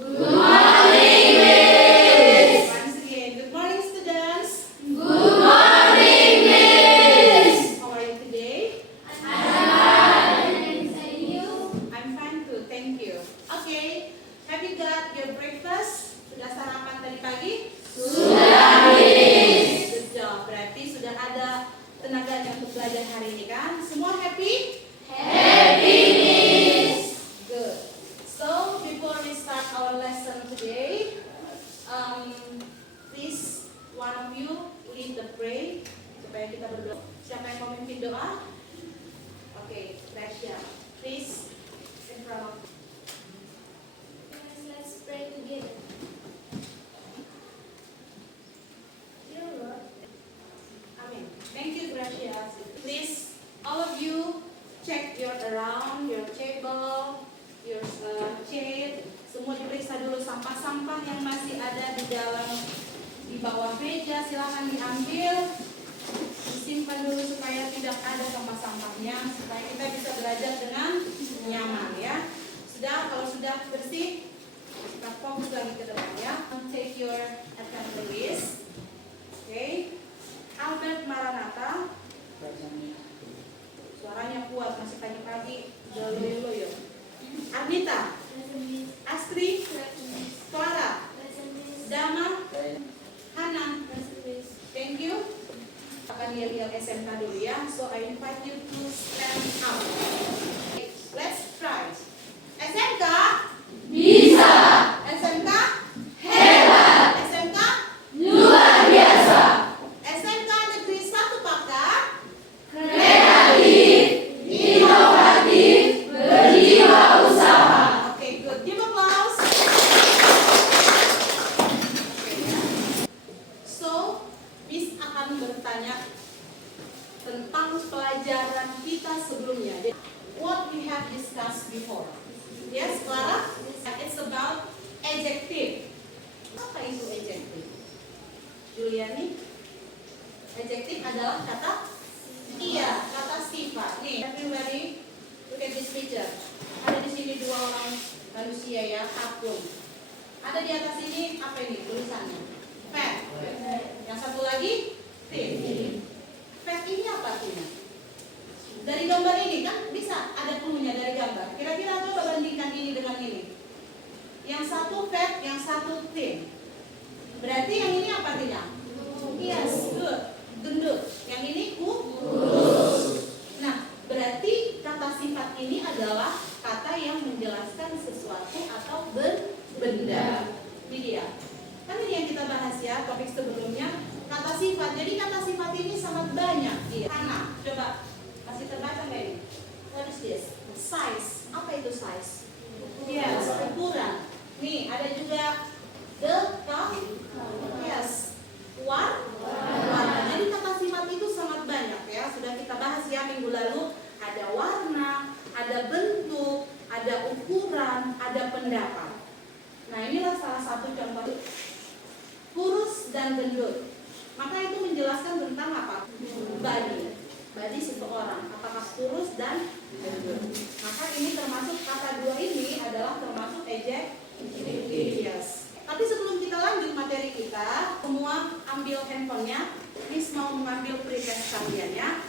Good morning, Miss. Once again, good morning, students. Good morning, Miss. How are you today? I'm fine. You? I'm fine too, thank you. Okay, have you got your breakfast? Sudah sarapan tadi pagi? Sudah, Miss. Good job, berarti sudah ada tenaganya untuk belajar hari ini kan? Semua happy? Happy, Miss. Good. So, before we start our lesson today, please, one of you lead the pray supaya kita berdoa. Siapa yang mau memimpin doa? Okay, Gracia, please, in front of. Let's pray together. Dear Lord, Amen. Thank you, Gracia. Please, all of you, check your around, your table, your chair. Semua diperiksa dulu sampah-sampah yang masih ada di dalam, di bawah meja. Silakan diambil, disimpan dulu supaya tidak ada sampah-sampahnya, supaya kita bisa belajar dengan nyaman ya. Kalau sudah bersih, kita fokus lagi ke depan ya. Take your attendance list. Okay. Albert Maranatha. Suaranya kuat, masih pagi-pagi, dulu ya. Arnita, Astri, Clara, Dama, Hana. Thank you. Akan yel-yel SMK dulu ya. So I invite you to stand up. Let's try. SMK. bisa. SMK. Hebat. SMK. Luar biasa. SMK Negeri 1 Pakar. Kreatif, inovatif, berjiwa usaha. Okay, good. Give applause. So, Miss akan bertanya tentang pelajaran kita sebelumnya. What we have discussed before. Yes, Clara? It's about adjective. Apa itu adjective? Juliani? Adjective adalah kata kata sifat. Nih, everybody look at this picture. Ada di sini dua orang manusia ya, patung. Ada di atas ini apa ini tulisannya? Fat. Yang satu lagi thin. Fat ini apa artinya? Dari gambar ini kan bisa ada clue-nya dari gambar. Kira-kira coba bandingkan ini dengan ini. Yang satu fat, yang satu thin. Berarti yang ini apa artinya? Yes, good. Gendut. Yang ini kurus. Nah, berarti kata sifat ini adalah kata yang menjelaskan sesuatu atau benda. Ini dia. Kan ini yang kita bahas ya, topik sebelumnya, kata sifat. Jadi kata sifat ini sangat banyak dia. Hana, coba masih terbaca nggak ini? What is this? Size. Apa itu size? Yes, ukuran. Nih, ada juga the color. Yes. Warna. Jadi kata sifat itu sangat banyak ya. Sudah kita bahas ya minggu lalu. Ada warna, ada bentuk, ada ukuran, ada pendapat. Nah, inilah salah satu contoh. Kurus dan gendut. Maka itu menjelaskan tentang apa? Body seseorang. Apakah kurus dan gendut. Maka ini termasuk kata dua ini adalah termasuk adjective. Yes. Tapi sebelum kita lanjut materi kita, semua ambil handphonenya. Miss mau mengambil pretest kalian ya.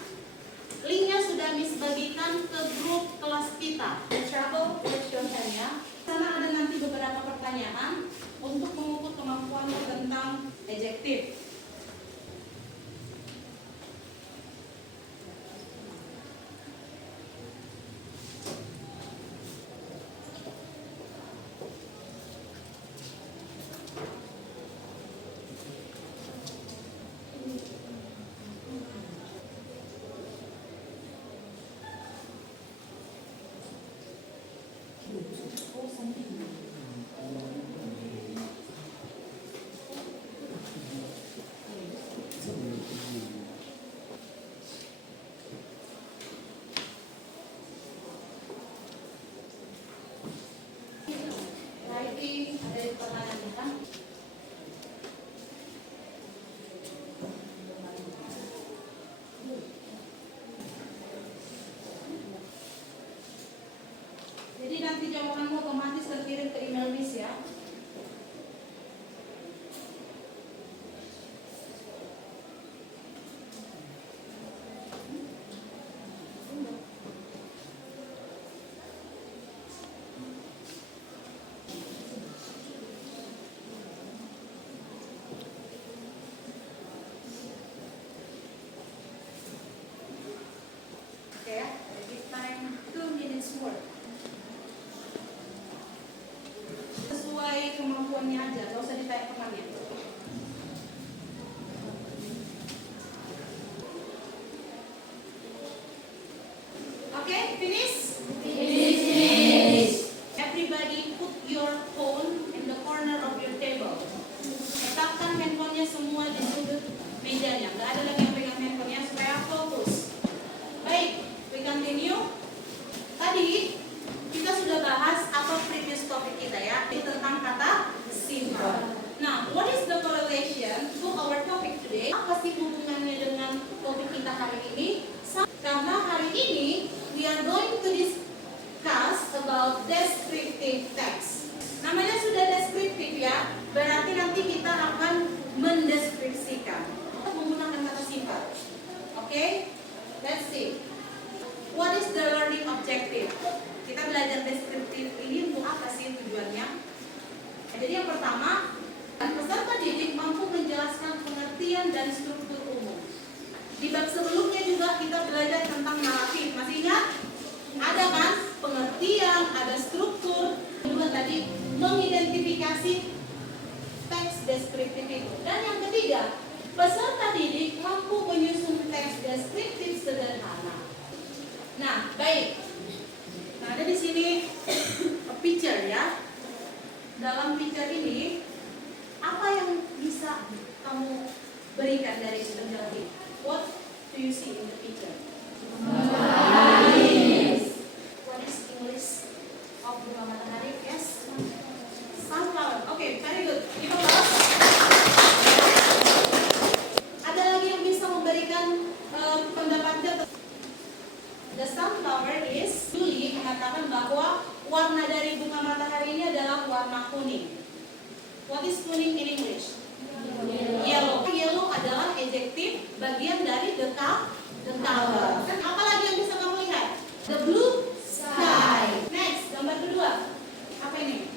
Linknya sudah Miss bagikan ke grup kelas kita. Trouble with your hand ya. Sana ada nanti beberapa pertanyaan untuk mengukur kemampuanmu tentang adjektif. handphonenya aja, nggak usah ditanya temannya. Oke, finish? Finish. Everybody put your phone in the corner of your table. Letakkan handphonenya semua di sudut mejanya. Nggak ada lagi yang pegang handphonenya supaya fokus. Baik, we continue. Tadi kita sudah bahas apa previous topik kita ya, tentang kata simple. Nah, what is the correlation to our topic today? Apa sih hubungannya dengan topik kita hari ini? Karena hari ini we are going to discuss about descriptive text. Namanya sudah deskriptif ya, berarti nanti kita akan mendeskripsikan menggunakan kata simple. Oke, let's see. What is the learning objective? Kita belajar deskriptif ini untuk apa sih tujuannya? Jadi yang pertama, peserta didik mampu menjelaskan pengertian dan struktur umum. Di bab sebelumnya juga kita belajar tentang naratif. Masih ingat? Ada kan? Pengertian, ada struktur. Kedua tadi mengidentifikasi teks deskriptif itu. Dan yang ketiga, peserta didik mampu menyusun teks deskriptif sederhana. Nah, baik. Nah, ada di sini a picture ya. Dalam picture ini, apa yang bisa kamu berikan dari penjelasan ini? What do you see in the picture? What is English of bunga matahari? Yes. Sunflower. Okay, very good. Give applause. Ada lagi yang bisa memberikan pendapatnya? The sunflower is, Julie mengatakan bahwa warna dari bunga matahari ini adalah warna kuning. What is kuning in English? Yellow. Yellow adalah adjektif bagian dari the color. Apa lagi yang bisa kamu lihat? The blue sky. Next, gambar kedua. Apa ini?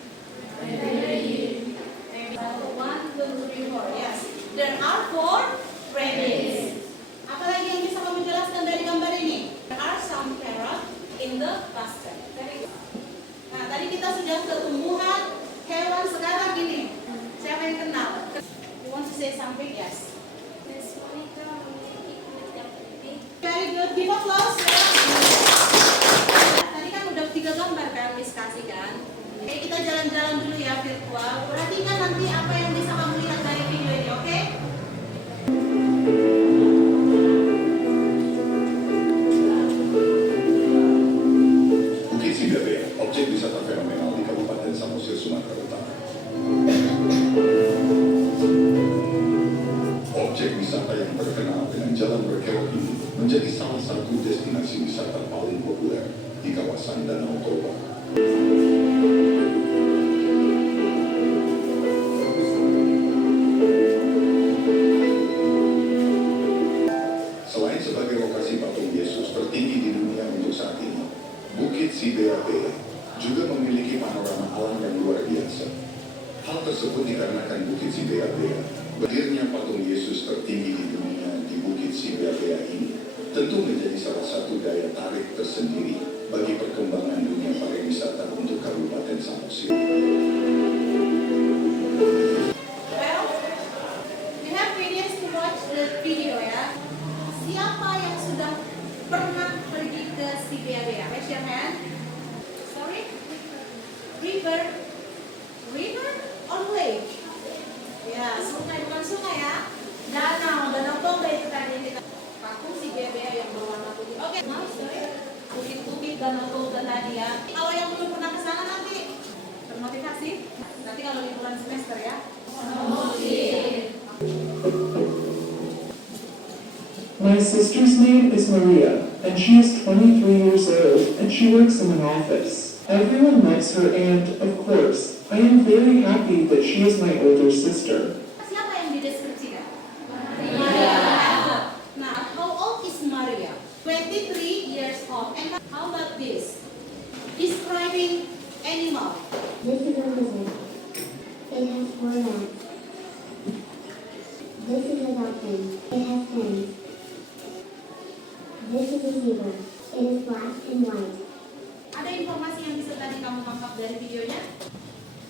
One, two, three, four. Yes. There are four rabbits. Apa lagi yang bisa kamu jelaskan dari gambar ini? There are some carrots in the basket. Very good. Nah, tadi kita sudah ke tumbuhan, hewan, sekarang gini. Siapa yang kenal? You want to say something? Yes. Very good. Give applause. Tadi kan udah 3 gambar kan diskusi kan. Oke, kita jalan-jalan dulu ya virtual. Perhatikan nanti apa yang bisa kamu lihat dari video ini, oke? Bukit Sidabe, objek wisata fenomenal di Kabupaten Samosir, Sumatera Utara. Objek wisata yang terkenal dengan jalan berkelok ini menjadi salah satu destinasi wisata paling populer di kawasan Danau Toba. Selain sebagai lokasi patung Yesus tertinggi di dunia untuk saat ini, Bukit Sibeabea juga memiliki panorama alam yang luar biasa. Hal tersebut dikarenakan Bukit Sibeabea, berdirinya patung Yesus tertinggi di dunia di Bukit Sibeabea ini, tentu menjadi salah satu daya tarik tersendiri bagi perkembangan dunia pariwisata untuk Kabupaten Samosir. Well, we have finished to watch the video ya. Siapa yang sudah pernah pergi ke Sibeabea? Raise your hand. Sorry? River? River or lake? Ya, sungai, bukan sungai ya. Danau Toba itu tadi kita. Patung Sibeabea yang berwarna putih. Oke, sorry. Bukit-bukit Danau Toba tadi ya. Kalau yang belum pernah ke sana nanti termotivasi. Nanti kalau liburan semester ya. My sister's name is Maria, and she is 23 years old, and she works in an office. Everyone likes her, and, of course, I am very happy that she is my older sister. Siapa yang dideskripsikan? Maria. Nah, how old is Maria? 23 years old. And how about this? Describing animal. This is a lizard. It has 4 legs. This is a dolphin. It has fins. This is a zebra. It is black and white. Ada informasi yang bisa tadi kamu tangkap dari videonya?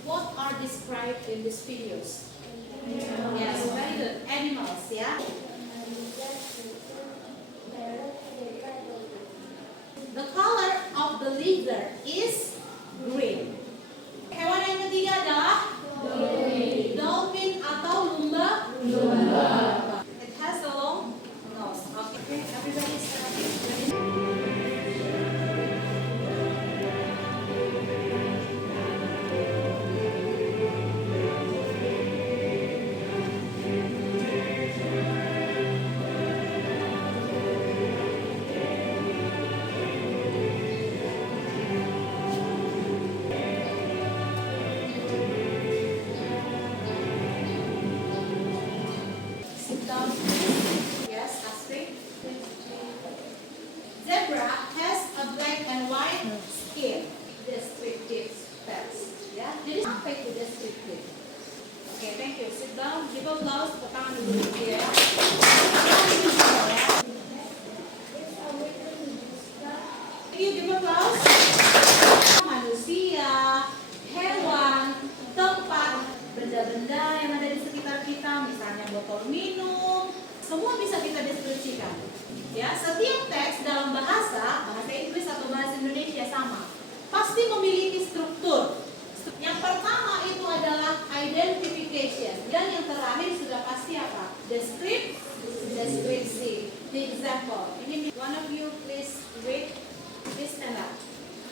What are described in these videos? Yes, very good. Animals, ya. The color of the lizard is green. Hewan yang ketiga adalah dolphin atau lumba. It has a long nose. Okay, everybody stand. Sit down. Yes, Astrid. Zebra has a black and white skin. Descriptive text. Ya, jadi apa itu descriptive? Oke, thank you. Sit down. Give applause. Tepuk tangan dulu ya. Thank you. Give applause. Manusia, hewan, tempat, benda-benda yang ada di sekitar kita, misalnya botol minum, semua bisa kita deskripsikan. Ya, setiap teks dalam bahasa Inggris atau bahasa Indonesia sama, pasti memiliki struktur. Yang pertama itu adalah identification, dan yang terakhir sudah pasti apa? Deskripsi. The example. Ini one of you please read. Please stand up.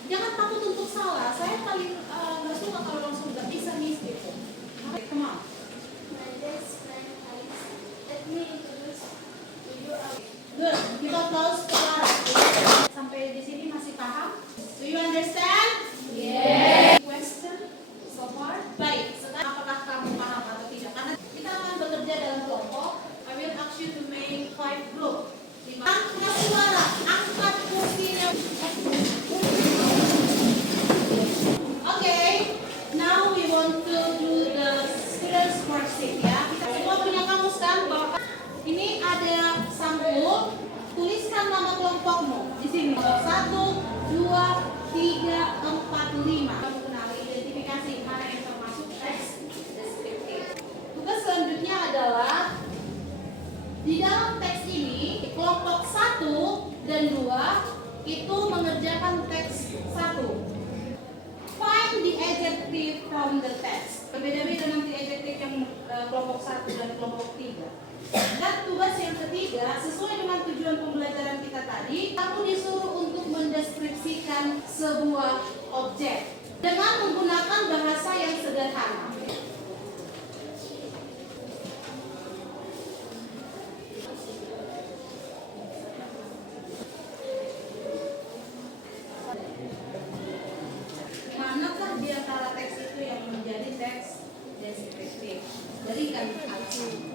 Jangan takut untuk salah. Saya paling nggak suka kalau langsung nggak bisa mistake. Okay, come on. My best friend Alice. Let me introduce to you Alice. Good. Give applause to Clara. Sampai di sini masih paham? Do you understand? Yes. Question so far? Baik. Sekarang apakah kamu paham atau tidak? Karena kita akan bekerja dalam kelompok. I will ask you to make 5 group. Angkat suara, angkat kursinya. Okay. Now we want to do the students worksheet ya. Kita semua punya kamus kan? Ini ada sampul. Tuliskan nama kelompokmu di sini. 1, 2, 3, 4, 5. Kamu kenali identifikasi mana yang termasuk teks deskriptif. Tugas selanjutnya adalah di dalam teks ini kelompok 1 dan 2 itu mengerjakan teks 1. Find the adjective from the text. Berbeda-beda nanti adjective yang kelompok 1 dan kelompok 3. Dan tugas yang ketiga, sesuai dengan tujuan pembelajaran kita tadi, kamu disuruh untuk mendeskripsikan sebuah objek dengan menggunakan bahasa yang sederhana. Manakah di antara teks itu yang menjadi teks deskriptif? Berikan aksi.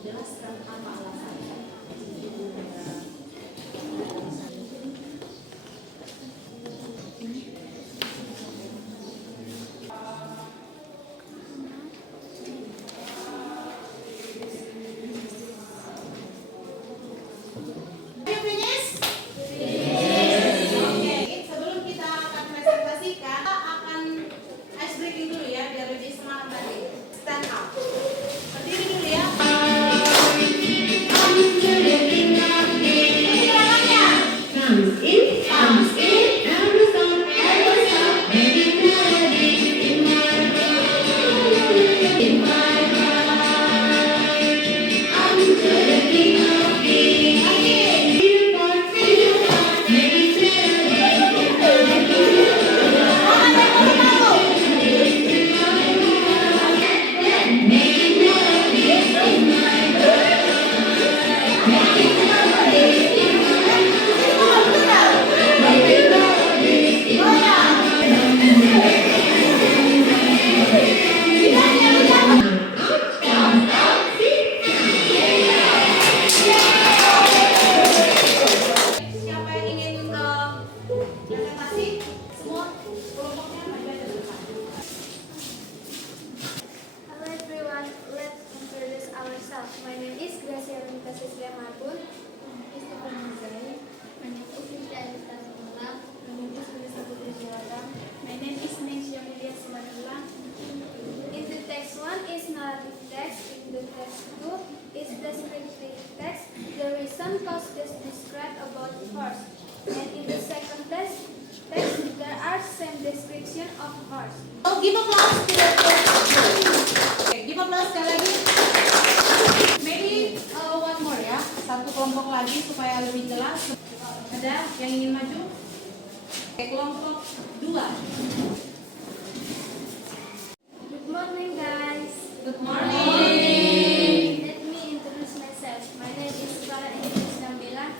Jelaskan apa alasannya. Stand up. Berdiri dulu ya. Of course. Oh, give applause to the first group. Okay, give applause sekali lagi. Maybe one more ya, satu kelompok lagi supaya lebih jelas. Ada yang ingin maju? Oke, kelompok 2. Good morning, guys. Good morning. Let me introduce myself. My name is Farah Idris Nambila.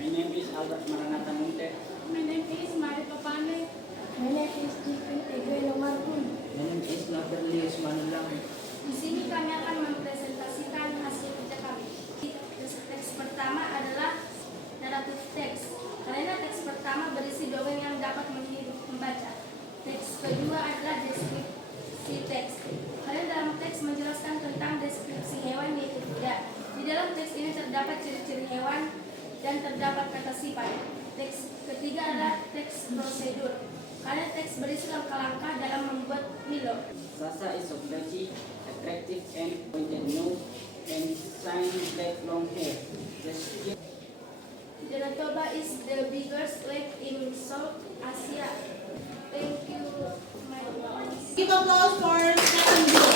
My name is Albert Maranatha Munte. My name is Mari Papane. My name is Jipin Teguelo Margun. My name is Naberlius Manulang. Di sini kami akan mempresentasikan hasil kerja kami. Teks pertama adalah narrative text. Karena teks pertama berisi dongeng yang dapat menghibur pembaca. Teks kedua adalah deskripsi teks. Karena dalam teks menjelaskan tentang deskripsi hewan yaitu kuda. Di dalam teks ini terdapat ciri-ciri hewan dan terdapat kata sifat. Teks ketiga adalah teks prosedur. Karena teks berisi langkah-langkah dalam membuat Milo. Sasa is of flashy, attractive and pointed nose and shiny black long hair. The skin Janatoba is the biggest lake in South Asia. Thank you, my friends. Give applause for second group.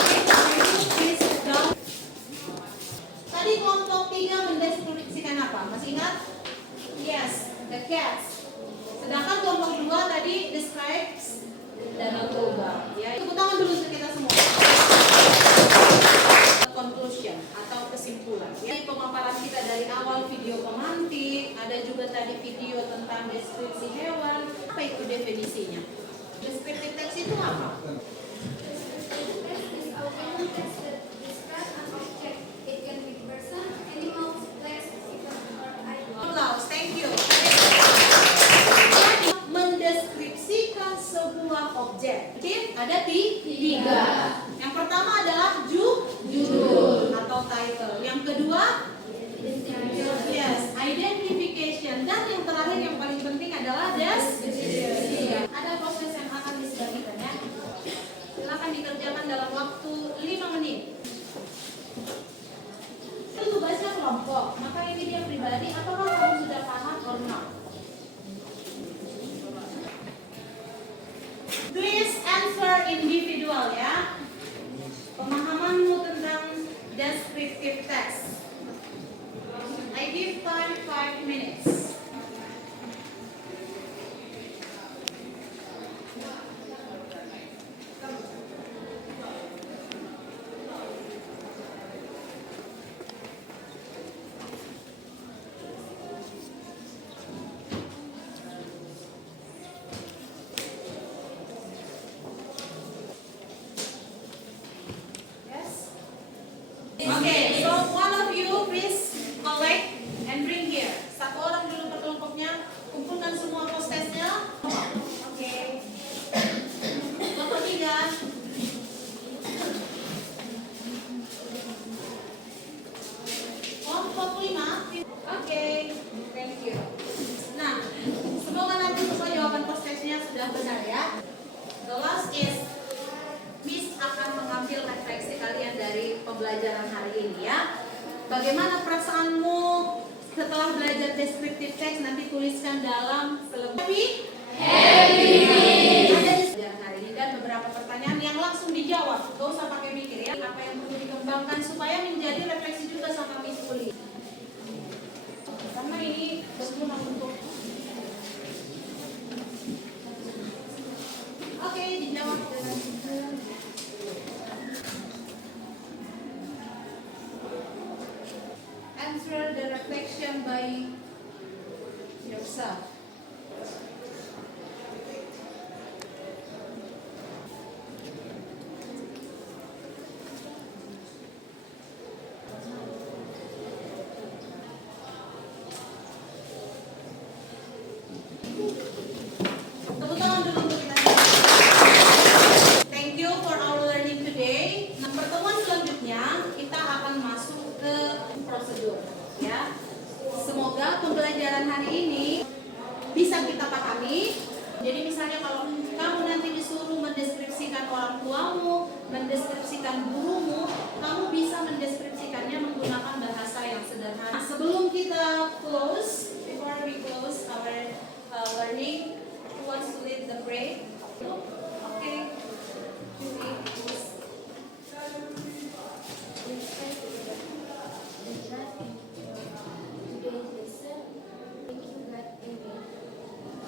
Okay, please sit down. Tadi kelompok 3 mendeskripsikan apa? Masih ingat? Yes, the cats. Sedangkan kelompok 2 tadi describes Danau Toba. Ya, tepuk tangan dulu untuk kita semua. Conclusion atau kesimpulan. Ya, pemaparan kita dari awal video pemantik, ada juga tadi video tentang deskripsi hewan. Apa itu definisinya? Descriptive text itu apa? Text is a common text that describes an object. It can be person, animals, place, event, or item. Applause, thank you. Mendeskripsikan sebuah objek. Ada 3. Yang pertama adalah judul atau title. Yang kedua, yes, identification. Dan yang terakhir yang paling penting adalah description. Ada proses yang akan disebarkan ya. Silakan dikerjakan dalam waktu 5 menit. Tugasnya kelompok, maka ini dia pribadi. Apakah kamu sudah paham or not? Please answer individual ya. Pemahamanmu tentang descriptive text. I give time 5 minutes. Okay, so one of you please collect and bring here. Satu orang dulu per kelompoknya, kumpulkan semua postesnya. Oke. Kelompok 3. Kelompok 5. Oke, thank you. Nah, semoga nanti semua jawaban postesnya sudah benar ya. The last is Miss akan mengambil refleksi kalian dari pembelajaran hari ini ya. Bagaimana perasaanmu setelah belajar descriptive text? Nanti tuliskan dalam selebih happy. Ada di pembelajaran hari ini dan beberapa pertanyaan yang langsung dijawab. Gak usah pakai mikir ya. Apa yang perlu dikembangkan supaya menjadi refleksi juga sama Miss Uli. Karena ini berguna untuk. Oke, dijawab dengan answer the reflection by yourself. Tepuk tangan dulu untuk kita. Thank you for our learning today. Nah, pertemuan selanjutnya kita akan masuk ke prosedur ya. Semoga pembelajaran hari ini bisa kita pahami. Jadi misalnya kalau kamu nanti disuruh mendeskripsikan orang tuamu, mendeskripsikan gurumu, kamu bisa mendeskripsikannya menggunakan bahasa yang sederhana. Sebelum kita close, before we close our learning, Who wants to lead the prayer? Okay. Julie, please.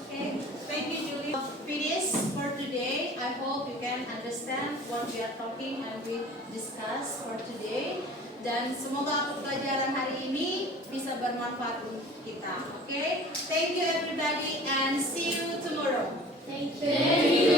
Okay, thank you, Julie. Finish for today. I hope you can understand what we are talking and we discuss for today. Dan semoga pelajaran hari ini bisa bermanfaat untuk kita. Okay, thank you everybody and see you tomorrow. Thank you. Thank you.